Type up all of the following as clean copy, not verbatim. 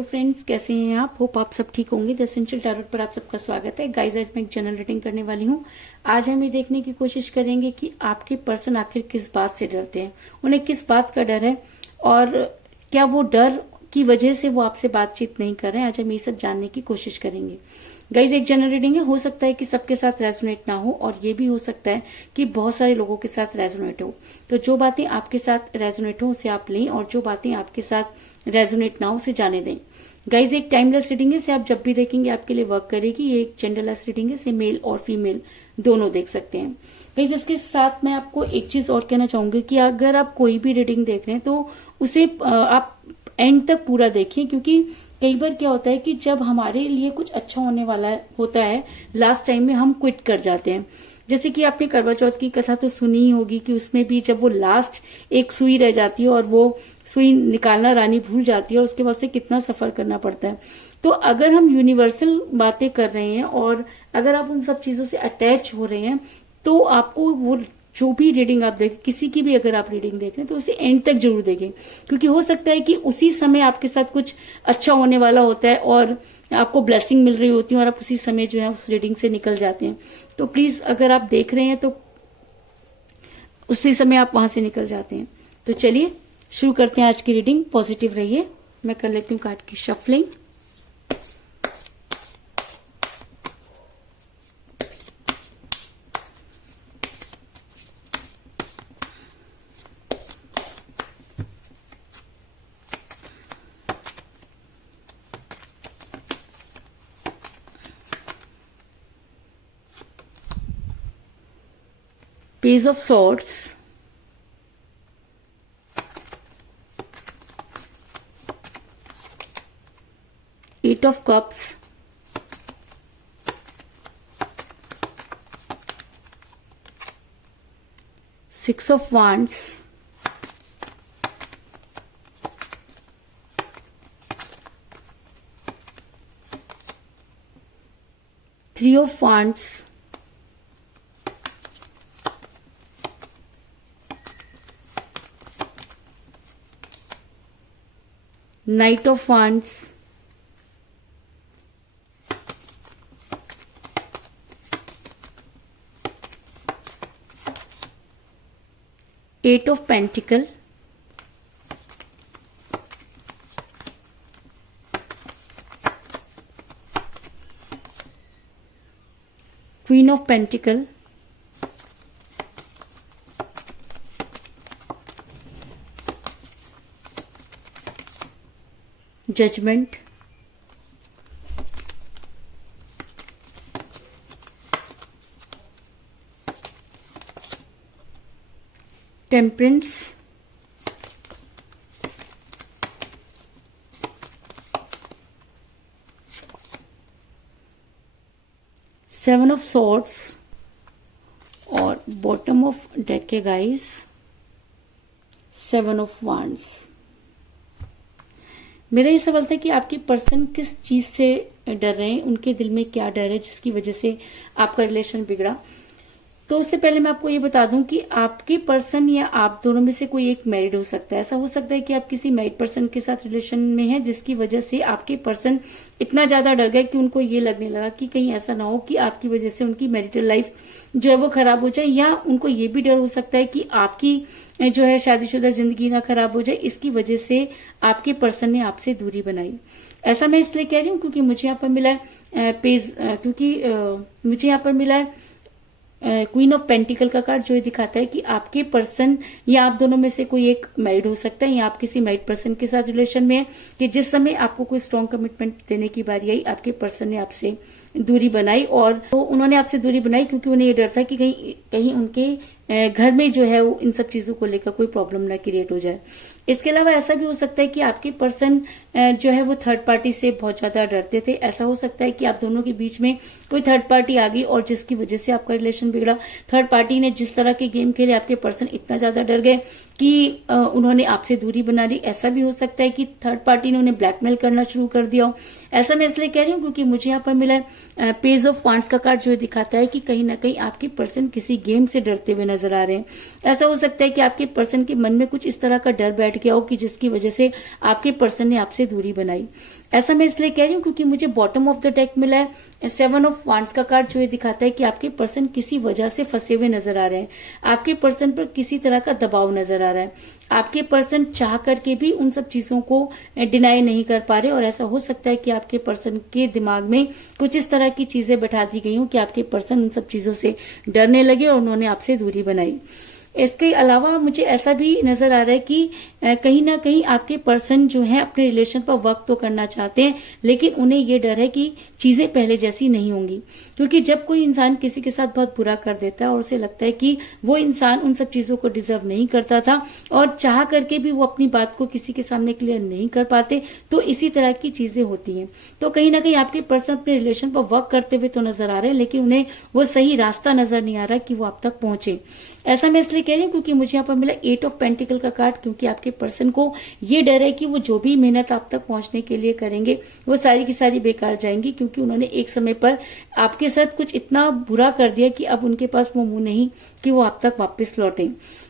Hello friends, कैसे हैं आप? होप आप सब ठीक होंगे। द एसेंशियल टैरोट पर आप सबका स्वागत है। गाइस, आज मैं एक जनरल रीडिंग करने वाली हूँ। आज हम ये देखने की कोशिश करेंगे कि आपके पर्सन आखिर किस बात से डरते हैं, उन्हें किस बात का डर है और क्या वो डर की वजह से वो आपसे बातचीत नहीं कर रहे हैं। आज हम ये सब जानने की कोशिश करेंगे। गाइज, एक जनरल रीडिंग है, हो सकता है कि सबके साथ रेजोनेट ना हो और ये भी हो सकता है कि बहुत सारे लोगों के साथ रेजोनेट हो। तो जो बातें आपके साथ रेजोनेट हो उसे आप लें और जो बातें आपके साथ रेजोनेट ना हो उसे जाने दें। गाइज, एक टाइमलेस रीडिंग है, इसे आप जब भी देखेंगे आपके लिए वर्क करेगी। ये एक जेंडरलेस रीडिंग है, इसे मेल और फीमेल दोनों देख सकते हैं। गाइज, इसके साथ मैं आपको एक चीज और कहना चाहूंगी कि अगर आप कोई भी रीडिंग देख रहे हैं तो उसे आप एंड तक पूरा देखें, क्योंकि कई बार क्या होता है कि जब हमारे लिए कुछ अच्छा होने वाला होता है लास्ट टाइम में हम क्विट कर जाते हैं। जैसे कि आपने करवा चौथ की कथा तो सुनी ही होगी कि उसमें भी जब वो लास्ट एक सुई रह जाती है और वो सुई निकालना रानी भूल जाती है और उसके बाद से कितना सफर करना पड़ता है। तो अगर हम यूनिवर्सल बातें कर रहे हैं और अगर आप उन सब चीजों से अटैच हो रहे हैं तो आपको वो जो भी रीडिंग आप देखें, किसी की भी अगर आप रीडिंग देख रहे हैं तो उसे एंड तक जरूर देखें, क्योंकि हो सकता है कि उसी समय आपके साथ कुछ अच्छा होने वाला होता है और आपको ब्लेसिंग मिल रही होती है और आप उसी समय जो है उस रीडिंग से निकल जाते हैं। तो प्लीज अगर आप देख रहे हैं तो उसी समय आप वहां से निकल जाते हैं। तो चलिए शुरू करते हैं आज की रीडिंग। पॉजिटिव रहिए। मैं कर लेती हूँ कार्ड की shuffling. Page of Swords, Eight of Cups, Six of Wands, Three of Wands, Knight of Wands, Eight of Pentacle, Queen of Pentacle, Judgment, Temperance, Seven of Swords और बॉटम ऑफ डेक है guys, Seven of Wands। मेरा ये सवाल था कि आपके person किस चीज से डर रहे हैं, उनके दिल में क्या डर है जिसकी वजह से आपका रिलेशन बिगड़ा। तो उससे पहले मैं आपको ये बता दूं कि आपके पर्सन या आप दोनों में से कोई एक मैरिड हो सकता है। ऐसा हो सकता है कि आप किसी मैरिड पर्सन के साथ रिलेशन में हैं जिसकी वजह से आपके पर्सन इतना ज्यादा डर गए कि उनको ये लगने लगा कि कहीं ऐसा ना हो कि आपकी वजह से उनकी मैरिटल लाइफ जो है वो खराब हो जाए, या उनको ये भी डर हो सकता है कि आपकी जो है शादीशुदा जिंदगी ना खराब हो जाए। इसकी वजह से आपके पर्सन ने आपसे दूरी बनाई। ऐसा मैं इसलिए कह रही हूँ क्योंकि मुझे यहाँ पर मिला है मुझे यहाँ पर मिला है क्वीन ऑफ पेंटिकल का कार्ड, जो ये दिखाता है कि आपके पर्सन या आप दोनों में से कोई एक मैरिड हो सकता है या आप किसी मैरिड पर्सन के साथ रिलेशन में है कि जिस समय आपको कोई स्ट्रॉन्ग कमिटमेंट देने की बारी आई आपके पर्सन ने आपसे दूरी बनाई। और तो उन्होंने आपसे दूरी बनाई क्योंकि उन्हें ये डर था कि कहीं उनके घर में जो है वो इन सब चीजों को लेकर कोई प्रॉब्लम ना क्रिएट हो जाए। इसके अलावा ऐसा भी हो सकता है कि आपके पर्सन जो है वो थर्ड पार्टी से बहुत ज्यादा डरते थे। ऐसा हो सकता है कि आप दोनों के बीच में कोई थर्ड पार्टी आ गई और जिसकी वजह से आपका रिलेशन बिगड़ा। थर्ड पार्टी ने जिस तरह के गेम खेले आपके पर्सन इतना ज्यादा डर गए कि उन्होंने आपसे दूरी बना दी। ऐसा भी हो सकता है कि थर्ड पार्टी ने उन्हें ब्लैकमेल करना शुरू कर दिया हो। ऐसा मैं इसलिए कह रही हूँ क्योंकि मुझे यहाँ पर मिला है पेज ऑफ वांड्स का कार्ड, जो दिखाता है कि कहीं ना कहीं आपके पर्सन किसी गेम से डरते हुए नजर नजर आ रहे हैं। ऐसा हो सकता है कि आपके पर्सन के मन में कुछ इस तरह का डर बैठ गया हो कि जिसकी वजह से आपके पर्सन ने आपसे दूरी बनाई। ऐसा मैं इसलिए कह रही हूँ क्योंकि मुझे बॉटम ऑफ द डेक मिला है 7 ऑफ वांड्स का कार्ड, जो ये दिखाता है कि आपके पर्सन किसी वजह से फंसे हुए नजर आ रहे हैं। आपके पर्सन पर किसी तरह का दबाव नजर आ रहा है। आपके पर्सन चाह करके भी उन सब चीजों को डिनाई नहीं कर पा रहे, और ऐसा हो सकता है कि आपके पर्सन के दिमाग में कुछ इस तरह की चीजें बैठा दी गई हो कि आपके पर्सन उन सब चीजों से डरने लगे और उन्होंने आपसे दूरी बनाई। इसके अलावा मुझे ऐसा भी नजर आ रहा है कि कहीं ना कहीं आपके पर्सन जो है अपने रिलेशन पर वर्क तो करना चाहते हैं, लेकिन उन्हें ये डर है कि चीजें पहले जैसी नहीं होंगी। क्योंकि जब कोई इंसान किसी के साथ बहुत बुरा कर देता है और उसे लगता है कि वो इंसान उन सब चीजों को डिजर्व नहीं करता था और चाह करके भी वो अपनी बात को किसी के सामने क्लियर नहीं कर पाते, तो इसी तरह की चीजें होती हैं। तो कहीं ना कहीं आपके पर्सन अपने रिलेशन पर वर्क करते हुए तो नजर आ रहे हैं, लेकिन उन्हें वो सही रास्ता नजर नहीं आ रहा कि वो आप तक पहुंचे। ऐसा मैं इसलिए कह रही हूँ क्योंकि मुझे यहाँ पर मिला 8 ऑफ पेंटिकल का कार्ड, क्योंकि आपके पर्सन को ये डर है कि वो जो भी मेहनत आप तक पहुंचने के लिए करेंगे वो सारी की सारी बेकार जाएंगी, क्योंकि उन्होंने एक समय पर आपके साथ कुछ इतना बुरा कर दिया कि अब उनके पास वो मुंह नहीं कि वो आप तक वापस लौटें।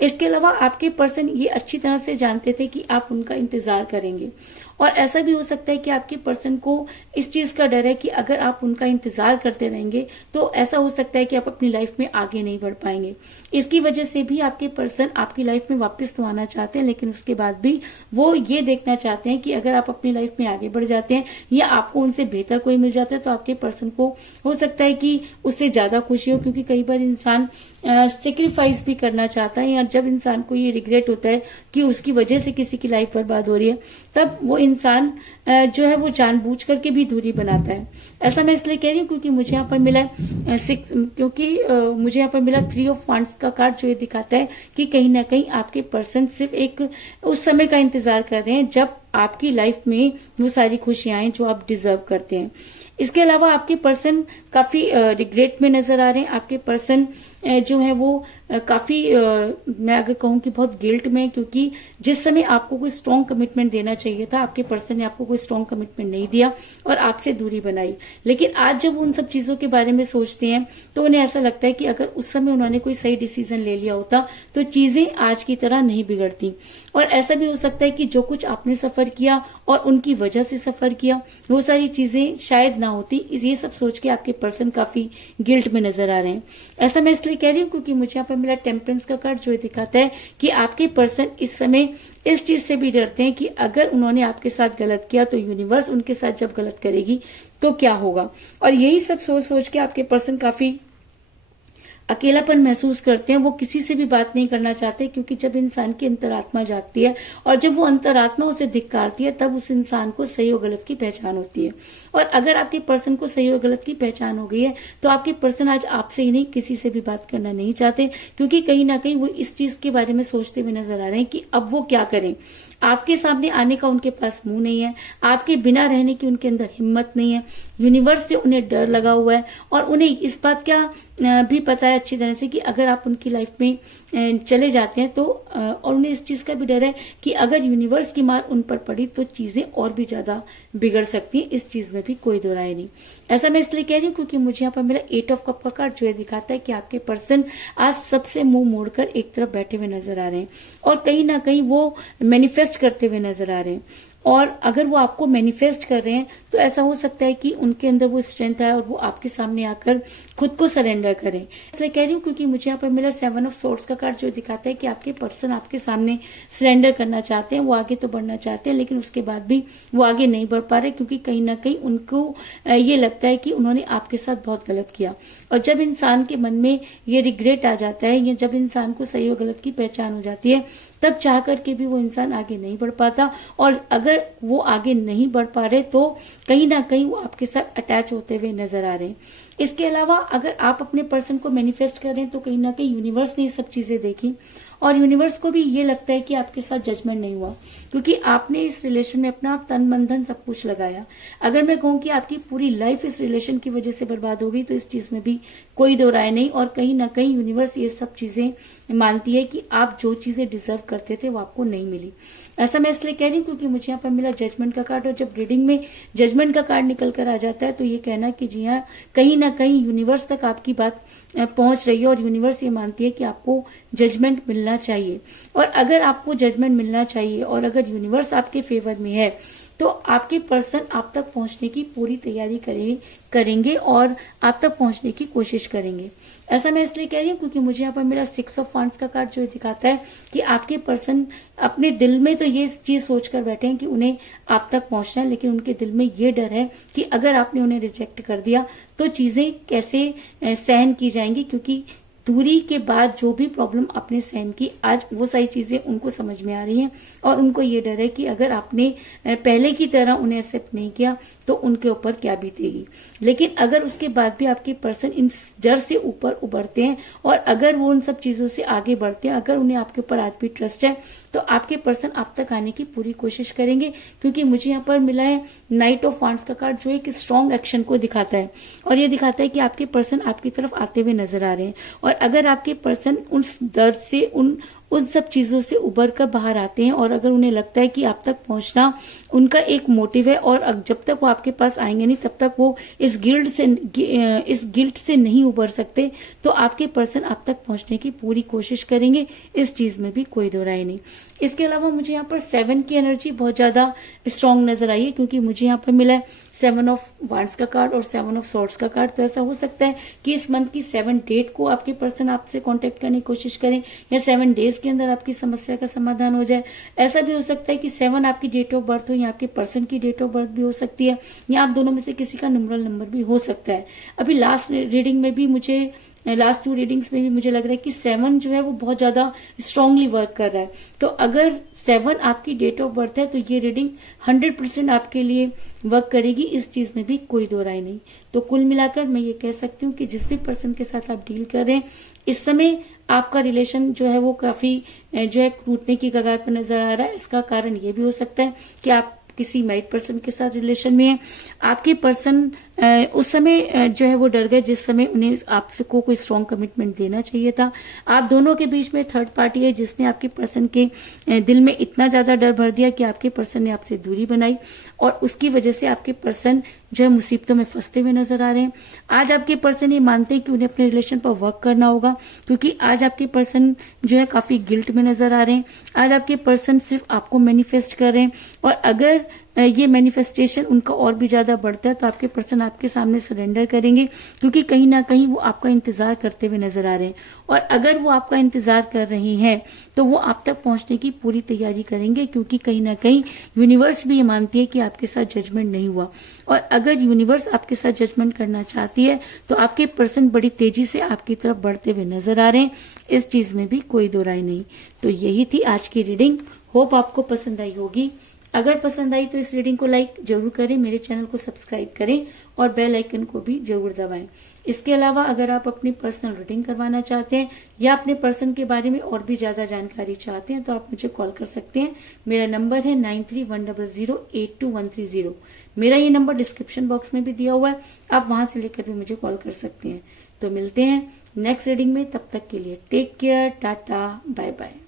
इसके अलावा आपके पर्सन ये अच्छी तरह से जानते थे कि आप उनका इंतजार करेंगे, और ऐसा भी हो सकता है कि आपके पर्सन को इस चीज का डर है कि अगर आप उनका इंतजार करते रहेंगे तो ऐसा हो सकता है कि आप अपनी लाइफ में आगे नहीं बढ़ पाएंगे। इसकी वजह से भी आपके पर्सन आपकी लाइफ में वापस तो आना चाहते हैं, लेकिन उसके बाद भी वो ये देखना चाहते हैं कि अगर आप अपनी लाइफ में आगे बढ़ जाते हैं या आपको उनसे बेहतर कोई मिल जाता है तो आपके पर्सन को हो सकता है कि उससे ज्यादा खुशी हो। क्योंकि कई बार इंसान सेक्रीफाइस भी करना चाहता है, या जब इंसान को ये रिग्रेट होता है कि उसकी वजह से किसी की लाइफ बर्बाद हो रही है, तब वो इंसान जो है वो जानबूझ करके भी दूरी बनाता है। ऐसा मैं इसलिए कह रही हूँ क्योंकि मुझे यहाँ पर मिला 6, क्योंकि मुझे यहाँ पर मिला 3 ऑफ वांड्स का कार्ड, जो ये दिखाता है कि कहीं ना कहीं आपके पर्सन सिर्फ एक उस समय का इंतजार कर रहे हैं जब आपकी लाइफ में वो सारी खुशियां आए जो आप डिजर्व करते हैं। इसके अलावा आपके पर्सन काफी रिग्रेट में नजर आ रहे हैं। आपके पर्सन जो है वो काफी मैं अगर कहूं कि बहुत गिल्ट में, क्योंकि जिस समय आपको कोई स्ट्रॉन्ग कमिटमेंट देना चाहिए था आपके पर्सन ने आपको कोई स्ट्रॉन्ग कमिटमेंट नहीं दिया और आपसे दूरी बनाई। लेकिन आज जब उन सब चीजों के बारे में सोचते हैं तो उन्हें ऐसा लगता है कि अगर उस समय उन्होंने कोई सही डिसीजन ले लिया होता तो चीजें आज की तरह नहीं बिगड़ती। और ऐसा भी हो सकता है कि जो कुछ आपने सफर किया और उनकी वजह से सफर किया वो सारी चीजें शायद ना होती। ये सब सोच के आपके पर्सन काफी गिल्ट में नजर आ रहे हैं। ऐसा मैं इसलिए कह रही हूँ क्योंकि मुझे यहाँ पर मेरा टेम्परेंस का कार्ड जो दिखाता है कि आपके पर्सन इस समय इस चीज से भी डरते हैं कि अगर उन्होंने आपके साथ गलत किया तो यूनिवर्स उनके साथ जब गलत करेगी तो क्या होगा। और यही सब सोच सोच के आपके पर्सन काफी अकेलापन महसूस करते हैं। वो किसी से भी बात नहीं करना चाहते, क्योंकि जब इंसान की अंतरात्मा जागती है और जब वो अंतरात्मा उसे धिक्कारती है तब उस इंसान को सही और गलत की पहचान होती है। और अगर आपके पर्सन को सही और गलत की पहचान हो गई है तो आपके पर्सन आज आपसे ही नहीं किसी से भी बात करना नहीं चाहते, क्योंकि कहीं ना कहीं वो इस चीज के बारे में सोचते हुए नजर आ रहे हैं कि अब वो क्या करें। आपके सामने आने का उनके पास मुंह नहीं है, आपके बिना रहने की उनके अंदर हिम्मत नहीं है। यूनिवर्स से उन्हें डर लगा हुआ है और उन्हें इस बात का भी पता है अच्छी तरह से कि अगर आप उनकी लाइफ में चले जाते हैं तो और उन्हें इस चीज का भी डर है कि अगर यूनिवर्स की मार उन पर पड़ी तो चीजें और भी ज्यादा बिगड़ सकती हैं। इस चीज में भी कोई दो राय नहीं। ऐसा मैं इसलिए कह रही हूँ क्योंकि मुझे यहाँ पर मेरा 8 ऑफ कप का कार्ड जो है दिखाता है कि आपके पर्सन आज सबसे मुंह मोड़कर एक तरफ बैठे हुए नजर आ रहे हैं और कहीं ना कहीं वो मैनिफेस्ट करते हुए नजर आ रहे हैं। और अगर वो आपको मैनिफेस्ट कर रहे हैं तो ऐसा हो सकता है कि उनके अंदर वो स्ट्रेंथ है और वो आपके सामने आकर खुद को सरेंडर करें। इसलिए कह रही हूँ क्योंकि मुझे यहाँ पर मेरा 7 ऑफ सोर्ड्स का कार्ड जो दिखाता है कि आपके पर्सन आपके सामने सरेंडर करना चाहते हैं। वो आगे तो बढ़ना चाहते हैं लेकिन उसके बाद भी वो आगे नहीं बढ़ पा रहे, क्योंकि कहीं ना कहीं उनको ये लगता है कि उन्होंने आपके साथ बहुत गलत किया। और जब इंसान के मन में ये रिग्रेट आ जाता है या जब इंसान को सही और गलत की पहचान हो जाती है तब चाह करके भी वो इंसान आगे नहीं बढ़ पाता। और अगर वो आगे नहीं बढ़ पा रहे तो कहीं ना कहीं वो आपके साथ अटैच होते हुए नजर आ रहे हैं। इसके अलावा अगर आप अपने पर्सन को मैनिफेस्ट कर रहे हैं तो कहीं ना कहीं यूनिवर्स ने ये सब चीजें देखी और यूनिवर्स को भी ये लगता है कि आपके साथ जजमेंट नहीं हुआ, क्योंकि आपने इस रिलेशन में अपना तन मन धन सब कुछ लगाया। अगर मैं कहूं कि आपकी पूरी लाइफ इस रिलेशन की वजह से बर्बाद हो गई, तो इस चीज में भी कोई दो राय नहीं। और कहीं ना कहीं यूनिवर्स ये सब चीजें मानती है कि आप जो चीजें डिजर्व करते थे वो आपको नहीं मिली। ऐसा मैं इसलिए कह रही हूँ क्योंकि मुझे यहाँ पर मिला जजमेंट का कार्ड, और जब रीडिंग में जजमेंट का कार्ड निकल कर आ जाता है तो ये कहना कि जी हाँ, कहीं ना कहीं यूनिवर्स तक आपकी बात पहुंच रही है और यूनिवर्स ये मानती है कि आपको जजमेंट मिलना चाहिए। और अगर आपको जजमेंट मिलना चाहिए और अगर यूनिवर्स आपके फेवर में है, तो आपके पर्सन आप तक पहुंचने की पूरी तैयारी करेंगे और आप तक पहुंचने की कोशिश करेंगे। ऐसा मैं इसलिए कह रही हूँ क्योंकि मुझे यहाँ पर मेरा 6 ऑफ वांड्स का कार्ड जो दिखाता है कि आपके पर्सन अपने दिल में तो ये चीज सोचकर बैठे हैं कि उन्हें आप तक पहुंचना है, लेकिन उनके दिल में ये डर है कि अगर आपने उन्हें रिजेक्ट कर दिया तो चीजें कैसे सहन की जाएंगी, क्योंकि दूरी के बाद जो भी प्रॉब्लम आपने सहन की, आज वो सारी चीजें उनको समझ में आ रही हैं और उनको ये डर है कि अगर आपने पहले की तरह उन्हें एक्सेप्ट नहीं किया तो उनके ऊपर क्या बीतेगी। लेकिन अगर उसके बाद भी आपके पर्सन इन डर से ऊपर उभरते हैं और अगर वो उन सब चीजों से आगे बढ़ते हैं, अगर उन्हें आपके ऊपर आज भी ट्रस्ट है, तो आपके पर्सन आप तक आने की पूरी कोशिश करेंगे। क्योंकि मुझे यहाँ पर मिला है नाइट ऑफ वांड्स का कार्ड, जो एक स्ट्रॉन्ग एक्शन को दिखाता है और ये दिखाता है कि आपके पर्सन आपकी तरफ आते हुए नजर आ रहे हैं। और अगर आपके पर्सन उस दर्द से उन सब चीजों से उबर कर बाहर आते हैं और अगर उन्हें लगता है कि आप तक पहुंचना उनका एक मोटिव है और जब तक वो आपके पास आएंगे नहीं तब तक वो इस गिल्ट से नहीं उबर सकते, तो आपके पर्सन आप तक पहुंचने की पूरी कोशिश करेंगे। इस चीज में भी कोई दो राय नहीं। इसके अलावा मुझे यहाँ पर 7 की एनर्जी बहुत ज्यादा स्ट्रांग नजर आई है, क्योंकि मुझे यहाँ पर मिला है 7 ऑफ वांड्स का कार्ड और 7 ऑफ सॉर्ड्स का कार्ड। तो ऐसा हो सकता है कि इस मंथ की 7 डेट को आपके पर्सन आपसे कांटेक्ट करने की कोशिश करें या 7 डेज के अंदर आपकी समस्या का समाधान हो जाए। ऐसा भी हो सकता है कि 7 आपकी डेट ऑफ बर्थ हो या आपके पर्सन की डेट ऑफ बर्थ भी हो सकती है, या आप दोनों में से किसी का न्यूमरल नंबर भी हो सकता है। अभी लास्ट रीडिंग में भी लास्ट 2 रीडिंग्स में भी मुझे लग रहा है कि 7 जो है वो बहुत ज्यादा स्ट्रांगली वर्क कर रहा है। तो अगर 7 आपकी डेट ऑफ बर्थ है तो ये रीडिंग 100% आपके लिए वर्क करेगी, इस चीज में भी कोई दो राय नहीं। तो कुल मिलाकर मैं ये कह सकती हूँ कि जिस भी पर्सन के साथ आप डील कर रहे हैं, इस समय आपका रिलेशन जो है वो काफी जो है टूटने की कगार पर नजर आ रहा है। इसका कारण ये भी हो सकता है कि आप किसी मैरिड पर्सन के साथ रिलेशन में है। आपके पर्सन उस समय जो है वो डर गए जिस समय उन्हें आपसे को कोई स्ट्रॉन्ग कमिटमेंट देना चाहिए था। आप दोनों के बीच में थर्ड पार्टी है जिसने आपके पर्सन के दिल में इतना ज्यादा डर भर दिया कि आपके पर्सन ने आपसे दूरी बनाई और उसकी वजह से आपके पर्सन जो है मुसीबतों में फंसते हुए नजर आ रहे हैं। आज आपके पर्सन ये मानते हैं कि उन्हें अपने रिलेशन पर वर्क करना होगा, क्योंकि आज आपके पर्सन जो है काफी गिल्ट में नजर आ रहे हैं। आज आपके पर्सन सिर्फ आपको मैनिफेस्ट कर रहे हैं और अगर ये मैनिफेस्टेशन उनका और भी ज्यादा बढ़ता है तो आपके पर्सन आपके सामने सरेंडर करेंगे, क्योंकि कहीं ना कहीं वो आपका इंतजार करते हुए नजर आ रहे हैं। और अगर वो आपका इंतजार कर रहे हैं तो वो आप तक पहुंचने की पूरी तैयारी करेंगे, क्योंकि कहीं ना कहीं यूनिवर्स भी ये मानती है कि आपके साथ जजमेंट नहीं हुआ। और अगर यूनिवर्स आपके साथ जजमेंट करना चाहती है तो आपके पर्सन बड़ी तेजी से आपकी तरफ बढ़ते हुए नजर आ रहे हैं। इस चीज में भी कोई दो राय नहीं। तो यही थी आज की रीडिंग। होप आपको पसंद आई होगी। अगर पसंद आई तो इस रीडिंग को लाइक जरूर करें, मेरे चैनल को सब्सक्राइब करें और बेल आइकन को भी जरूर दबाएं। इसके अलावा अगर आप अपनी पर्सनल रीडिंग करवाना चाहते हैं या अपने पर्सन के बारे में और भी ज्यादा जानकारी चाहते हैं तो आप मुझे कॉल कर सकते हैं। मेरा नंबर है 9310082130। मेरा ये नंबर डिस्क्रिप्शन बॉक्स में भी दिया हुआ है, आप वहां से लेकर भी मुझे कॉल कर सकते हैं। तो मिलते हैं नेक्स्ट रीडिंग में, तब तक के लिए take care, tata, bye bye.